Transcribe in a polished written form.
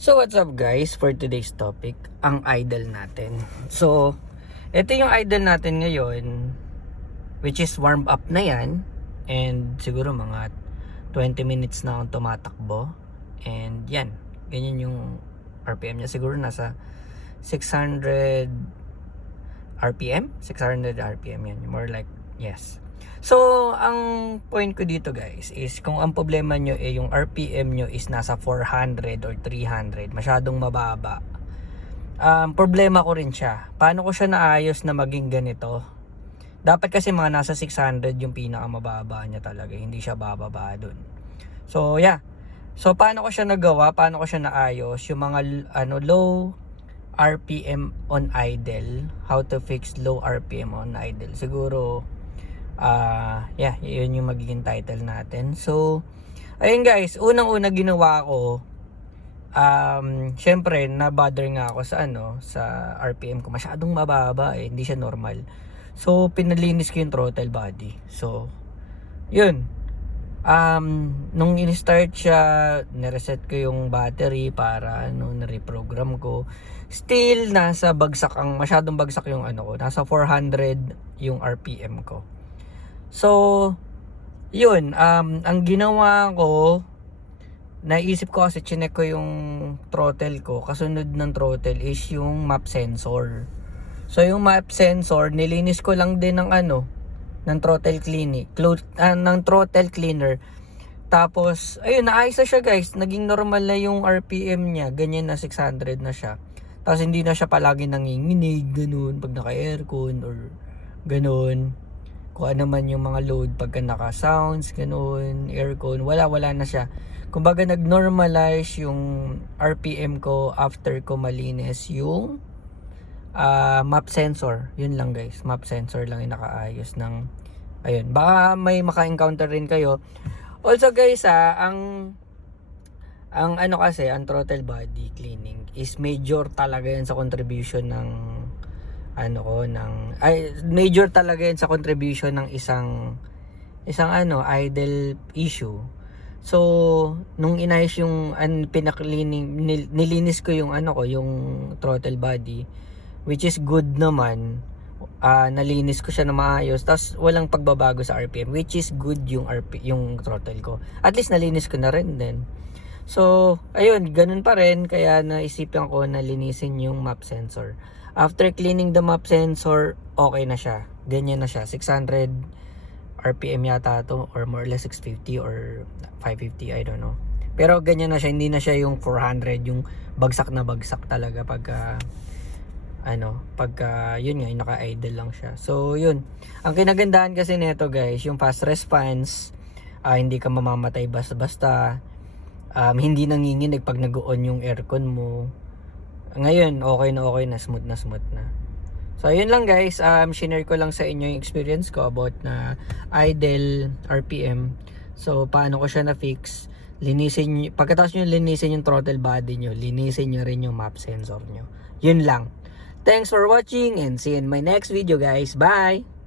So what's up guys, for today's topic, ang idle natin. So, ito yung idle natin ngayon, which is warm up na yan. And siguro mga 20 minutes na akong tumatakbo. And yan, ganyan yung RPM niya. Siguro nasa 600 RPM? 600 RPM yan, more like, yes. So, ang point ko dito guys is kung ang problema nyo yung RPM nyo is nasa 400 or 300, masyadong mababa. Problema ko rin siya. Paano ko siya naayos na maging ganito? Dapat kasi mga nasa 600 yung pinakamababa niya talaga, hindi siya bababa dun. So, yeah. So, paano ko siya nagawa? Paano ko siya naayos? Yung mga low RPM on idle. How to fix low RPM on idle. Siguro yeah, yun yung magiging title natin. So, ayun guys, unang-una ginawa ko, syempre, na-bother nga ako sa RPM ko. Masyadong mababa hindi siya normal. So, pinalinis ko yung throttle body. So, yun. Nung in-start siya, nireset ko yung battery para na-reprogram ko. Still, masyadong bagsak yung ko. Nasa 400 yung RPM ko. So, yun, ang ginawa ko, naisip ko kasi chinek ko yung throttle ko. Kasunod ng throttle is yung map sensor. So, yung map sensor, nilinis ko lang din ng ng throttle cleaner. Tapos, ayun, naayos na siya guys. Naging normal na yung RPM niya. Ganyan na 600 na siya. Tapos, hindi na siya palagi nanginginig, ganun, pag naka-aircon or ganun. Kung ano man yung mga load pagka naka-sounds, ganun, aircon, wala na siya. Kumbaga nag-normalize yung RPM ko after ko malinis yung map sensor. Yun lang guys, map sensor lang yung nakaayos ng, ayun, baka may maka-encounter rin kayo. Also guys, ang throttle body cleaning is major talaga yan sa contribution ng major talaga yan sa contribution ng isang idle issue. So, nung inayos yung nilinis ko yung yung throttle body, which is good naman. Nalinis ko siya na maayos, tapos walang pagbabago sa RPM, which is good yung throttle ko. At least nalinis ko na rin din. So, ayun, ganun pa rin, kaya naisipan ko na linisin yung map sensor. After cleaning the map sensor, okay na siya. Ganyan na siya. 600 RPM yata to, or more or less 650 or 550, I don't know. Pero ganyan na siya, hindi na siya yung 400, yung bagsak na bagsak talaga pagka yun nga, yung naka-idle lang siya. So, yun. Ang kinagandahan kasi nito guys, yung fast response, hindi ka mamamatay basta-basta. Hindi nanginginig pag nag-on yung aircon mo. Ngayon, okay na, smooth na. So, ayun lang guys, shinare ko lang sa inyo yung experience ko about na idle RPM. So, paano ko siya na-fix. Pagkatapos nyo linisin yung throttle body nyo, linisin nyo rin yung map sensor nyo. Yun lang. Thanks for watching and see you in my next video guys. Bye!